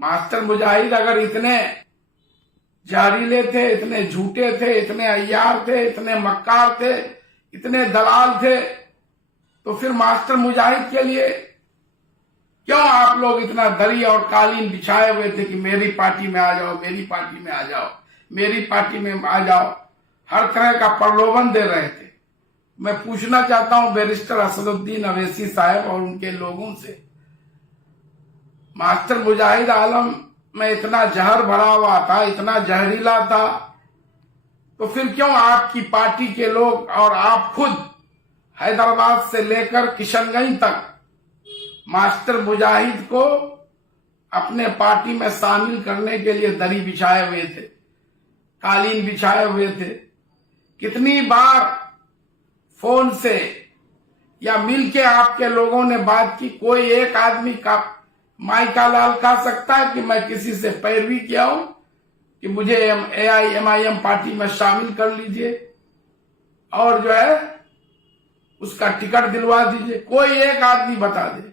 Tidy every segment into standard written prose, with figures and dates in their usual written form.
Master मुजाहिद अगर इतने जहरीले थे, इतने झूठे थे, इतने अय्यार थे, इतने मक्कार थे, इतने दलाल थे, तो फिर मास्टर मुजाहिद के लिए क्यों आप लोग इतना दरी और कालीन बिछाए हुए थे कि मेरी पार्टी में आ जाओ, मेरी पार्टी में आ जाओ, मेरी पार्टी में आ जाओ, हर तरह का प्रलोभन दे रहे थे। मैं पूछना चाहता हूं बैरिस्टर असदुद्दीन अवैसी साहब और उनके लोगों से, मास्टर मुजाहिद आलम में इतना जहर भरा हुआ था, इतना जहरीला था, तो फिर क्यों आपकी पार्टी के लोग और आप खुद हैदराबाद से लेकर किशनगंज तक मास्टर मुजाहिद को अपने पार्टी में शामिल करने के लिए दरी बिछाए हुए थे, कालीन बिछाए हुए थे? कितनी बार फोन से या मिलके आपके लोगों ने बात की? कोई एक आदमी का माइका लाल कह सकता है कि मैं किसी से पैरवी किया हूं कि मुझे एआईएमआईएम पार्टी में शामिल कर लीजिए और जो है उसका टिकट दिलवा दीजिए? कोई एक आदमी बता दे।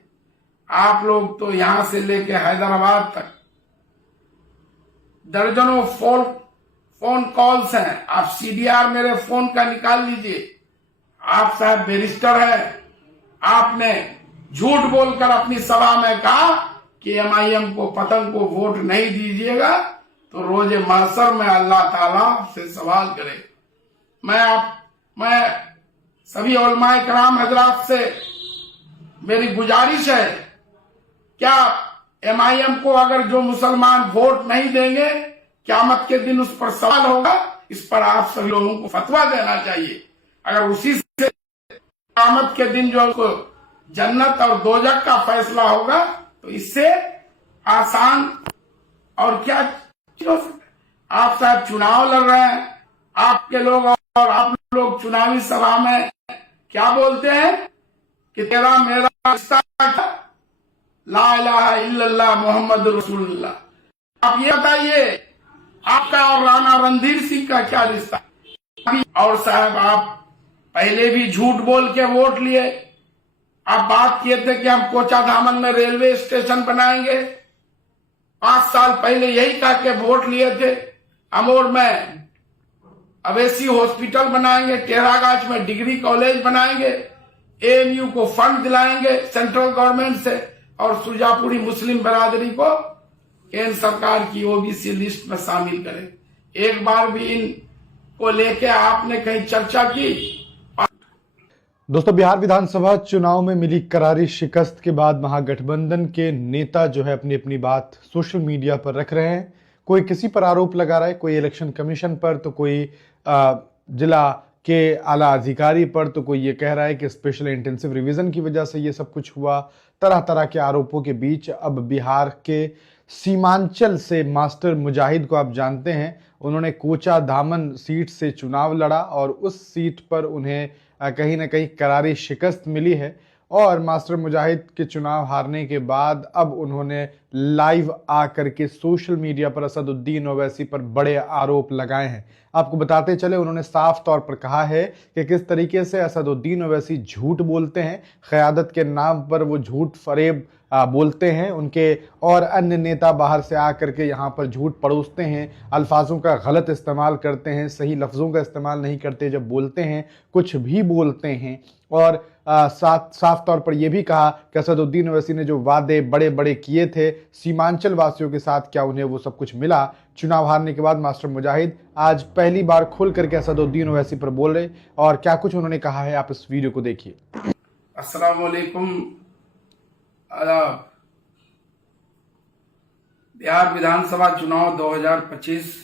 आप लोग तो यहां से लेके हैदराबाद तक दर्जनों फोन कॉल्स हैं। आप सीडीआर मेरे फोन का निकाल लीजिए। आप साहब बैरिस्टर है, आपने झूठ बोलकर अपनी सभा में कहा कि एमआईएम को, पतंग को वोट नहीं दीजिएगा तो रोजे महशर में अल्लाह ताला से सवाल करे। मैं सभी उलमाए कराम हजरात से मेरी गुजारिश है, क्या एमआईएम को अगर जो मुसलमान वोट नहीं देंगे, क़यामत के दिन उस पर सवाल होगा? इस पर आप सभी लोगों को फतवा देना चाहिए। अगर उसी से क़यामत के दिन जो जन्नत और दोजख का फैसला होगा तो इससे आसान और क्या चीज हो सकता? आप साहब चुनाव लड़ रहे हैं, आपके लोग और आप लोग चुनावी सभा में क्या बोलते हैं कि तेरा मेरा रिश्ता ला इलाहा इल्लल्लाह मोहम्मद रसूलुल्लाह। आप ये बताइए, आपका और राणा रणधीर सिंह का क्या रिश्ता? और साहब आप पहले भी झूठ बोल के वोट लिए। आप बात किए थे कि हम कोचाधामन में रेलवे स्टेशन बनाएंगे। 5 साल पहले यही कहा के वोट लिए थे। अमोर में अवैसी हॉस्पिटल बनाएंगे, टेरागाछ में डिग्री कॉलेज बनाएंगे, एएमयू को फंड दिलाएंगे सेंट्रल गवर्नमेंट से और सुजापुरी मुस्लिम बरादरी को केंद्र सरकार की ओबीसी लिस्ट में शामिल करें। एक बार भी इनको लेके आपने कहीं चर्चा की? दोस्तों, बिहार विधानसभा चुनाव में मिली करारी शिकस्त के बाद महागठबंधन के नेता जो है अपनी अपनी बात सोशल मीडिया पर रख रहे हैं। कोई किसी पर आरोप लगा रहा है, कोई इलेक्शन कमीशन पर, तो कोई जिला के आला अधिकारी पर, तो कोई ये कह रहा है कि स्पेशल इंटेंसिव रिवीजन की वजह से ये सब कुछ हुआ। तरह तरह के आरोपों के बीच अब बिहार के सीमांचल से मास्टर मुजाहिद को आप जानते हैं, उन्होंने कोचा धामन सीट से चुनाव लड़ा और उस सीट पर उन्हें कहीं ना कहीं करारी शिकस्त मिली है। और मास्टर मुजाहिद के चुनाव हारने के बाद अब उन्होंने लाइव आकर के सोशल मीडिया पर असदुद्दीन ओवैसी पर बड़े आरोप लगाए हैं। आपको बताते चले, उन्होंने साफ तौर पर कहा है कि किस तरीके से असदुद्दीन ओवैसी झूठ बोलते हैं, क़यादत के नाम पर वो झूठ फरेब बोलते हैं। उनके और अन्य नेता बाहर से आकर के यहाँ पर झूठ परोसते हैं, अल्फाजों का गलत इस्तेमाल करते हैं, सही लफ्ज़ों का इस्तेमाल नहीं करते, जब बोलते हैं कुछ भी बोलते हैं। और साफ तौर पर यह भी कहा कि असदुद्दीन ओवैसी ने जो वादे बड़े बड़े किए थे सीमांचल वासियों के साथ, क्या उन्हें वो सब कुछ मिला? चुनाव हारने के बाद मास्टर मुजाहिद आज पहली बार खुल करके असदुद्दीन ओवैसी पर बोल रहे, और क्या कुछ उन्होंने कहा है आप इस वीडियो को देखिए। अस्सलाम वालेकुम। बिहार विधानसभा चुनाव 2025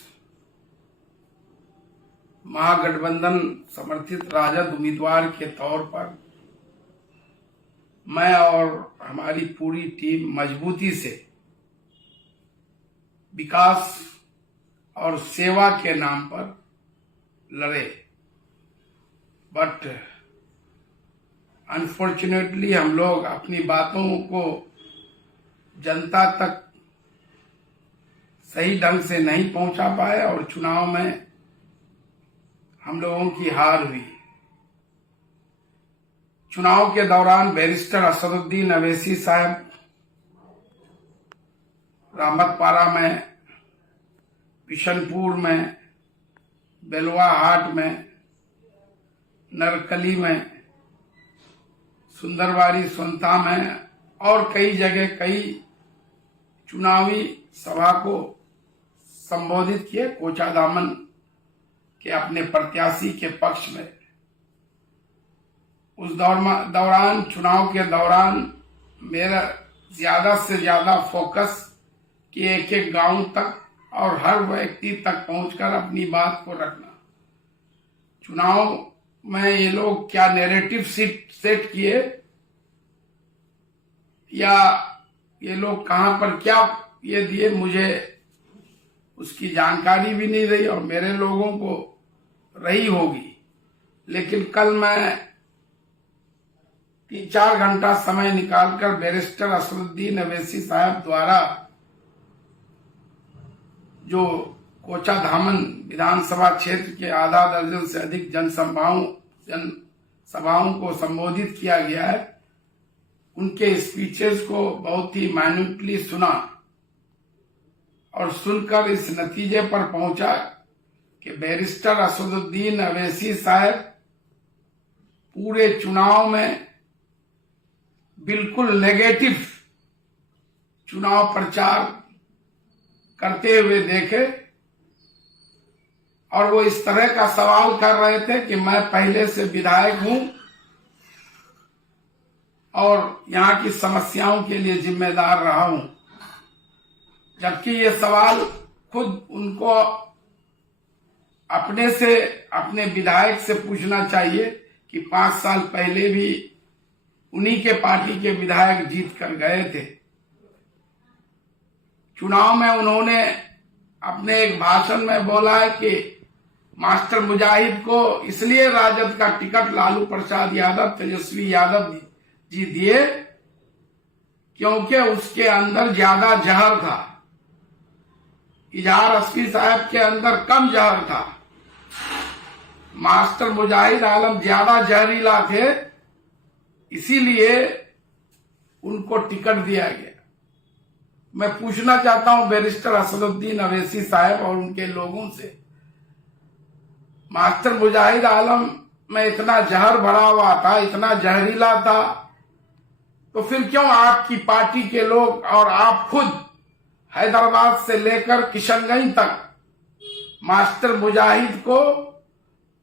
महागठबंधन समर्थित राजद उम्मीदवार के तौर पर मैं और हमारी पूरी टीम मजबूती से विकास और सेवा के नाम पर लड़े, बट अनफॉर्चुनेटली हम लोग अपनी बातों को जनता तक सही ढंग से नहीं पहुंचा पाए और चुनाव में हम लोगों की हार हुई। चुनाव के दौरान बैरिस्टर असदुद्दीन ओवैसी साहब रहमतपारा में, बिशनपुर में, बेलवा हाट में, नरकली में, सुंदरबाड़ी सोनता में और कई जगह कई चुनावी सभा को संबोधित किए कोचाधामन के अपने प्रत्याशी के पक्ष में। उस दौरान चुनाव के दौरान मेरा ज्यादा से ज्यादा फोकस कि एक एक गांव तक और हर व्यक्ति तक पहुंचकर अपनी बात को रखना। चुनाव में ये लोग क्या नैरेटिव सेट किए या ये लोग कहां पर क्या ये दिए, मुझे उसकी जानकारी भी नहीं रही और मेरे लोगों को रही होगी। लेकिन कल मैं 3-4 घंटा समय निकालकर बैरिस्टर असदुद्दीन अवैसी साहब द्वारा जो कोचाधामन विधानसभा क्षेत्र के आधा दर्जन से अधिक जनसभाओं को संबोधित किया गया है, उनके स्पीचेस को बहुत ही माइन्यूटली सुना और सुनकर इस नतीजे पर पहुंचा कि बैरिस्टर असदुद्दीन अवैसी साहब पूरे चुनाव में बिल्कुल नेगेटिव चुनाव प्रचार करते हुए देखे और वो इस तरह का सवाल कर रहे थे कि मैं पहले से विधायक हूं और यहाँ की समस्याओं के लिए जिम्मेदार रहा हूं, जबकि ये सवाल खुद उनको अपने विधायक से पूछना चाहिए कि 5 साल पहले भी उन्हीं के पार्टी के विधायक जीत कर गए थे। चुनाव में उन्होंने अपने एक भाषण में बोला है कि मास्टर मुजाहिद को इसलिए राजद का टिकट लालू प्रसाद यादव, तेजस्वी यादव जी दिए क्योंकि उसके अंदर ज्यादा जहर था। इजहार अस्फी साहब के अंदर कम जहर था। मास्टर मुजाहिद आलम ज्यादा जहरीला थे, इसीलिए उनको टिकट दिया गया। मैं पूछना चाहता हूं बैरिस्टर असदुद्दीन अवैसी साहब और उनके लोगों से, मास्टर मुजाहिद आलम में इतना जहर भरा हुआ था, इतना जहरीला था, तो फिर क्यों आपकी पार्टी के लोग और आप खुद हैदराबाद से लेकर किशनगंज तक मास्टर मुजाहिद को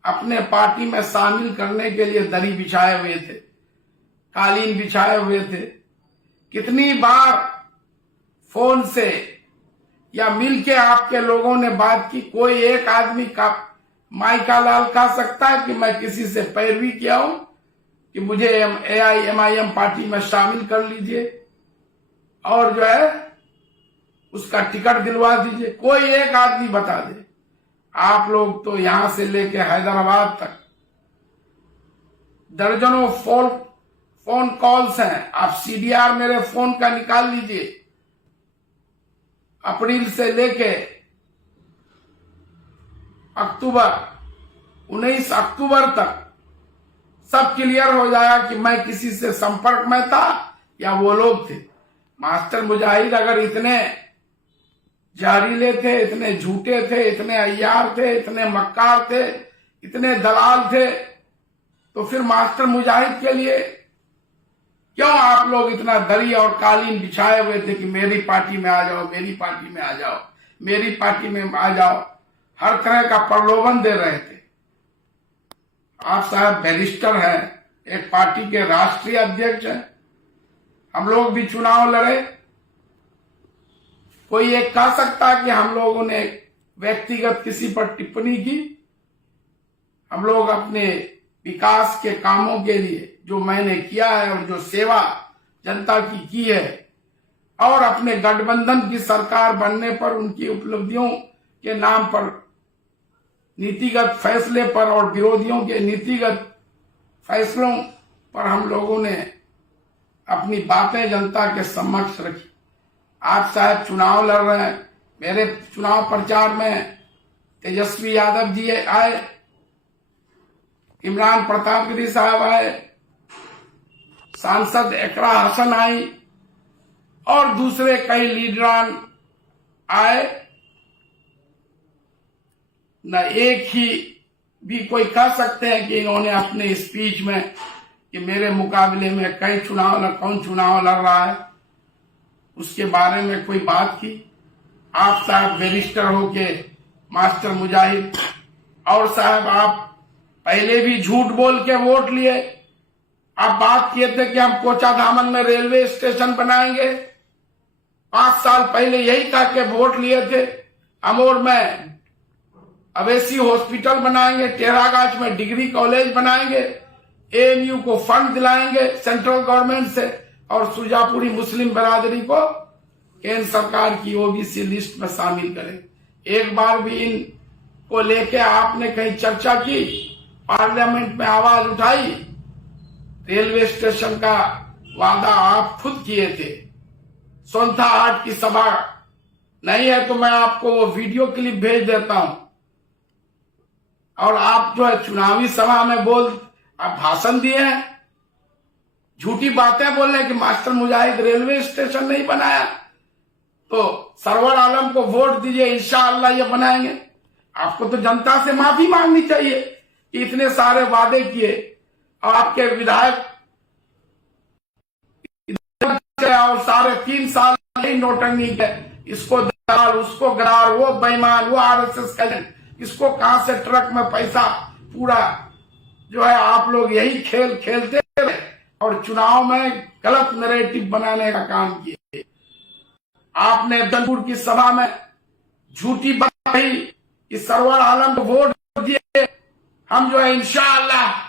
अपने पार्टी में शामिल करने के लिए दरी बिछाए हुए थे, कालीन बिछाए हुए थे? कितनी बार फोन से या मिलके आपके लोगों ने बात की? कोई एक आदमी का माइका लाल कह सकता है कि मैं किसी से पैरवी किया हूं कि मुझे AIMIM पार्टी में शामिल कर लीजिए और जो है उसका टिकट दिलवा दीजिए? कोई एक आदमी बता दे। आप लोग तो यहां से लेके हैदराबाद तक दर्जनों फोन कॉल्स हैं। आप CDR मेरे फोन का निकाल लीजिए, अप्रैल से लेके अक्टूबर 19 अक्टूबर तक सब क्लियर हो जाएगा कि मैं किसी से संपर्क में था या वो लोग थे। मास्टर मुजाहिद अगर इतने जहरीले थे, इतने झूठे थे, इतने अय्यार थे, इतने मक्कार थे, इतने दलाल थे, तो फिर मास्टर मुजाहिद के लिए क्यों आप लोग इतना दरी और कालीन बिछाए हुए थे कि मेरी पार्टी में आ जाओ, मेरी पार्टी में आ जाओ, मेरी पार्टी में आ जाओ? हर तरह का प्रलोभन दे रहे थे। आप साहब बैरिस्टर हैं, एक पार्टी के राष्ट्रीय अध्यक्ष हैं, हम लोग भी चुनाव लड़े। कोई एक कह सकता है कि हम लोगों ने व्यक्तिगत किसी पर टिप्पणी की? हम लोग अपने विकास के कामों के लिए जो मैंने किया है और जो सेवा जनता की है और अपने गठबंधन की सरकार बनने पर उनकी उपलब्धियों के नाम पर नीतिगत फैसले पर और विरोधियों के नीतिगत फैसलों पर हम लोगों ने अपनी बातें जनता के समक्ष रखी। आप शायद चुनाव लड़ रहे हैं, मेरे चुनाव प्रचार में तेजस्वी यादव जी आए, इमरान प्रतापगिरी साहब आए, सांसद एकरा हसन आई और दूसरे कई लीडरान आए न एक ही भी कोई कह सकते हैं कि इन्होंने अपने स्पीच में कि मेरे मुकाबले में कई चुनाव न कौन चुनाव लड़ रहा है उसके बारे में कोई बात की। आप साहब बैरिस्टर होके मास्टर मुजाहिद और साहब आप पहले भी झूठ बोल के वोट लिए। आप बात किए थे कि हम कोचाधामन में रेलवे स्टेशन बनाएंगे। 5 साल पहले यही कह के वोट लिए थे। अमोर में अवेसी हॉस्पिटल बनाएंगे, टेरागाछ में डिग्री कॉलेज बनाएंगे, एएमयू को फंड दिलाएंगे सेंट्रल गवर्नमेंट से और सुजापुरी मुस्लिम बरादरी को केंद्र सरकार की ओबीसी लिस्ट में शामिल करें। एक बार भी इनको लेके आपने कहीं चर्चा की, पार्लियामेंट में आवाज उठाई? रेलवे स्टेशन का वादा आप खुद किए थे। सोनथा हाट की सभा नहीं है तो मैं आपको वो वीडियो क्लिप भेज देता हूं। और आप जो है चुनावी सभा में आप भाषण दिए हैं, झूठी बातें बोल रहे हैं कि मास्टर मुजाहिद रेलवे स्टेशन नहीं बनाया तो सरवर आलम को वोट दीजिए, इंशाअल्लाह ये बनाएंगे। आपको तो जनता से माफी मांगनी चाहिए कि इतने सारे वादे किए और आपके विधायक और सारे 3 साल नोटंकी है, इसको दलाल, उसको गरार, वो बेईमान, वो आरएसएस का, इसको कहां से ट्रक में पैसा, पूरा जो है आप लोग यही खेल खेलते रहे और चुनाव में गलत नैरेटिव बनाने का काम किए। आपने जौनपुर की सभा में झूठी बात कही कि सरवर आलम को वोट दिए, हम जो है इंशाअल्लाह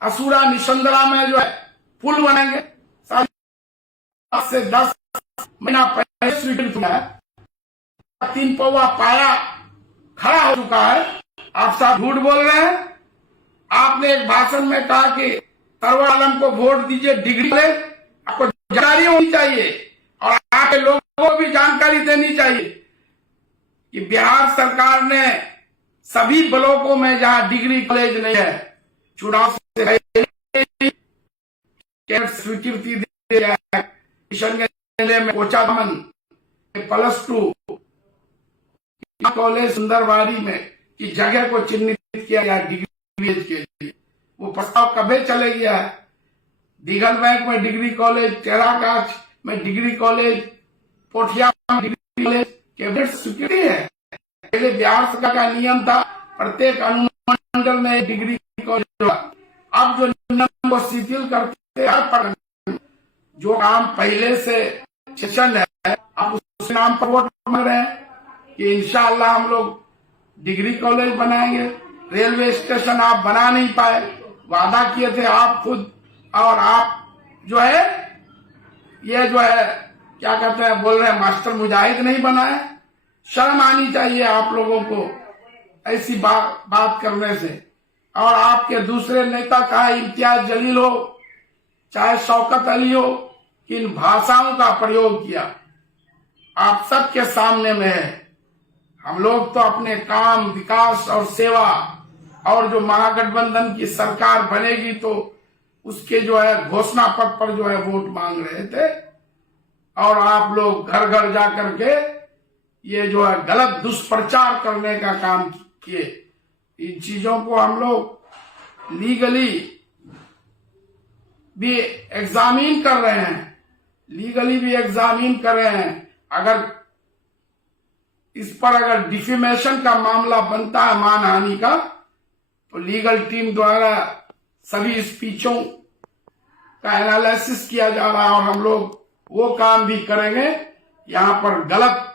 असुरा निशंदरा में जो है पुल बनाएंगे। 7 से 10 महीना पहले स्वीकृत हुआ है, 3 पौवा पाया खड़ा हो चुका है। आप साहब झूठ बोल रहे हैं। आपने एक भाषण में कहा कि सरवर आलम को वोट दीजिए, डिग्री ले। आपको जानकारी होनी चाहिए और आपके लोगों को भी जानकारी देनी चाहिए कि बिहार सरकार ने सभी ब्लॉकों में जहां डिग्री कॉलेज नहीं है, चुनाव से पहले स्वीकृति दी है। किशनगंज जिले में कोचाधामन +2 कॉलेज सुंदरबाड़ी में की जगह को चिन्हित किया गया डिग्री के लिए। वो प्रस्ताव कभी चले गया है। दिघल बैंक में डिग्री कॉलेज, टेरागाछ में डिग्री कॉलेज, पोठिया में डिग्री कॉलेज कैबिनेट स्वीकृति है। पहले बिहार सरकार का नियम था प्रत्येक अनुमंडल में डिग्री कॉलेज। अब जो नियम को शिथिल करते हैं, जो काम पहले से सेशन है, आप उस नाम पर वोट मांग रहे हैं कि इंशाअल्लाह हम लोग डिग्री कॉलेज बनाएंगे। रेलवे स्टेशन आप बना नहीं पाए, वादा किए थे आप खुद। और आप जो है ये जो है क्या कहते हैं बोल रहे हैं मास्टर मुजाहिद नहीं बनाए। शर्म आनी चाहिए आप लोगों को ऐसी बात करने से। और आपके दूसरे नेता चाहे इम्तियाज जलील हो चाहे शौकत अली हो, किन भाषाओं का प्रयोग किया आप सबके सामने में है। हम लोग तो अपने काम, विकास और सेवा, और जो महागठबंधन की सरकार बनेगी तो उसके जो है घोषणा पत्र पर जो है वोट मांग रहे थे। और आप लोग घर घर जाकर के ये जो है गलत दुष्प्रचार करने का काम किए। इन चीजों को हम लोग लीगली भी एग्जामिन कर रहे हैं, अगर इस पर अगर डिफेमेशन का मामला बनता है, मानहानि का, तो लीगल टीम द्वारा सभी स्पीचों का एनालिसिस किया जा रहा है और हम लोग वो काम भी करेंगे। यहाँ पर गलत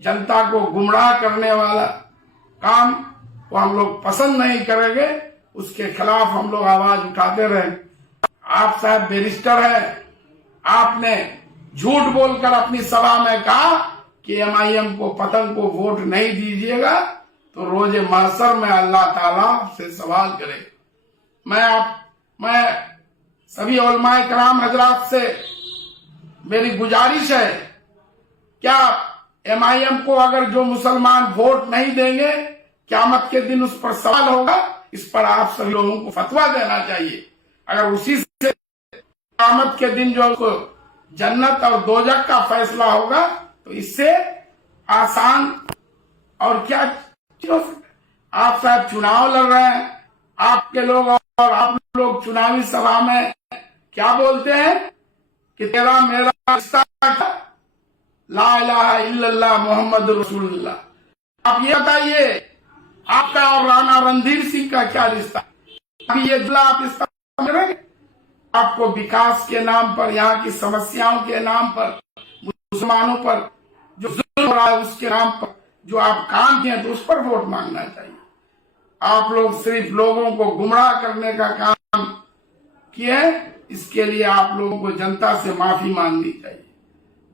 जनता को गुमराह करने वाला काम को हम लोग पसंद नहीं करेंगे, उसके खिलाफ हम लोग आवाज उठाते रहेंगे। आप साहब बैरिस्टर है, आपने झूठ बोलकर अपनी सभा में कहा कि एमआईएम को, पतंग को वोट नहीं दीजिएगा तो रोजे महशर में अल्लाह ताला से सवाल करे। मैं सभी उलमाए कराम हजरात से मेरी गुजारिश है, क्या एमआईएम को अगर जो मुसलमान वोट नहीं देंगे, क़यामत के दिन उस पर सवाल होगा। इस पर आप सभी लोगों को फतवा देना चाहिए। अगर उसी से क़यामत के दिन जो जन्नत और दोजख का फैसला होगा तो इससे आसान और क्या चीज हो सकता है? आप साहब चुनाव लड़ रहे हैं, आपके लोग और आप लोग चुनावी सभा में क्या बोलते हैं कि तेरा मेरा रिश्ता ला इलाहा इल्लल्लाह मोहम्मद रसूलुल्लाह। आप ये बताइए, आपका और राणा रणधीर सिंह का क्या रिश्ता? अभी ये जुला आप इस तरह करेंगे? आपको विकास के नाम पर, यहाँ की समस्याओं के नाम पर, मुसलमानों पर जो जुल्म हो रहा है उसके नाम पर जो आप काम किए तो उस पर वोट मांगना चाहिए। आप लोग सिर्फ लोगों को गुमराह करने का काम किए, इसके लिए आप लोगों को जनता से माफी मांगनी चाहिए।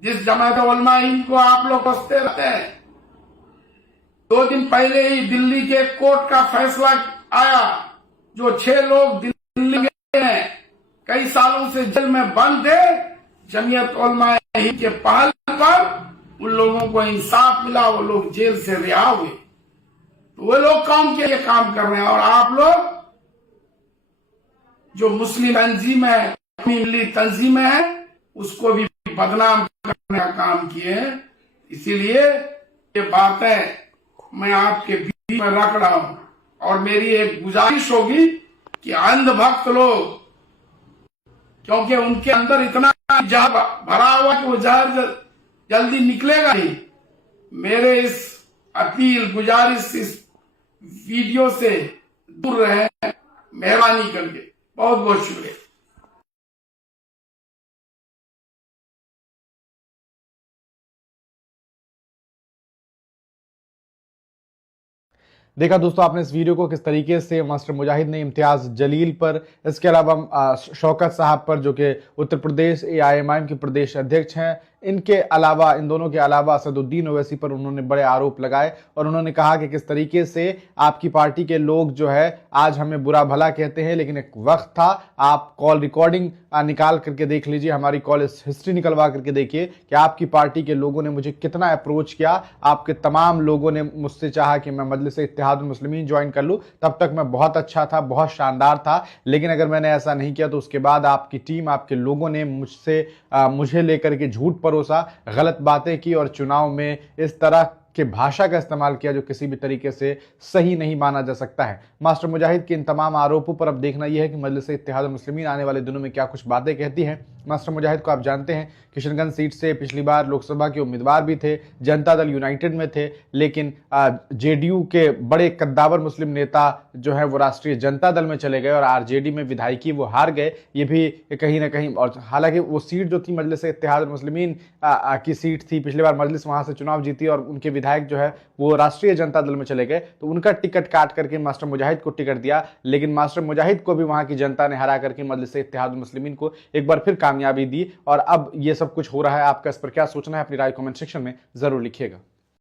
जिस जमात उलमा हिंद को आप लोग हंसते रहते हैं, 2 दिन पहले ही दिल्ली के कोर्ट का फैसला आया, जो 6 लोग दिल्ली में कई सालों से जेल में बंद थे, जमीयत उलमा हिंद के पहल पर उन लोगों को इंसाफ मिला, वो लोग जेल से रिहा हुए। तो वो लोग कौन के लिए काम कर रहे हैं? और आप लोग जो मुस्लिम तंजीम है, मिली तंजीम है, उसको भी बदनाम करने का काम किए हैं। इसीलिए ये बातें मैं आपके बीच में रख रहा हूं और मेरी एक गुजारिश होगी कि अंधभक्त लोग, क्योंकि उनके अंदर इतना जहर भरा हुआ कि वो जहर जल्दी निकलेगा ही, मेरे इस अपील गुजारिश इस वीडियो से दूर रहे, मेहरबानी करके। बहुत बहुत शुक्रिया। देखा दोस्तों आपने इस वीडियो को किस तरीके से मास्टर मुजाहिद ने इम्तियाज जलील पर, इसके अलावा शौकत साहब पर जो कि उत्तर प्रदेश AIMIM के प्रदेश अध्यक्ष हैं, इनके अलावा, इन दोनों के अलावा असदुद्दीन ओवैसी पर उन्होंने बड़े आरोप लगाए और उन्होंने कहा कि किस तरीके से आपकी पार्टी के लोग जो है आज हमें बुरा भला कहते हैं, लेकिन एक वक्त था, आप कॉल रिकॉर्डिंग निकाल करके देख लीजिए, हमारी कॉल हिस्ट्री निकलवा करके देखिए कि आपकी पार्टी के लोगों ने मुझे कितना अप्रोच किया। आपके तमाम लोगों ने मुझसे चाहा कि मैं मजलिस इत्तेहादुल मुस्लिमीन ज्वाइन कर लूँ, तब तक मैं बहुत अच्छा था, बहुत शानदार था, लेकिन अगर मैंने ऐसा नहीं किया तो उसके बाद आपकी टीम, आपके लोगों ने मुझे लेकर के झूठ परोसा, गलत बातें की और चुनाव में इस तरह के भाषा का इस्तेमाल किया जो किसी भी तरीके से सही नहीं माना जा सकता है। मास्टर मुजाहिद के इन तमाम आरोपों पर अब देखना यह है कि मजलिस इत्तेहादुल मुस्लिमीन आने वाले दिनों में क्या कुछ बातें कहती है। मास्टर मुजाहिद को आप जानते हैं किशनगंज सीट से पिछली बार लोकसभा के उम्मीदवार भी थे, जनता दल यूनाइटेड में थे, लेकिन JDU के बड़े कद्दावर मुस्लिम नेता जो है वो राष्ट्रीय जनता दल में चले गए और RJD में विधायकी वो हार गए। ये भी कहीं ना कहीं, और हालांकि वो सीट जो थी मजलिस इत्तेहादुल मुस्लिमीन की सीट थी, पिछली बार मजलिस वहां से चुनाव जीती और उनके विधायक जो है वो राष्ट्रीय जनता दल में चले गए, तो उनका टिकट काट करके मास्टर मुजाहिद को टिकट दिया, लेकिन मास्टर मुजाहिद को भी वहां की जनता ने हरा करके मजलिस इत्तेहादुल मुस्लिमीन को एक बार फिर कामयाबी दी। और अब ये सब कुछ हो रहा है, आपका इस पर क्या सोचना है? अपनी राय कमेंट सेक्शन में जरूर लिखिएगा।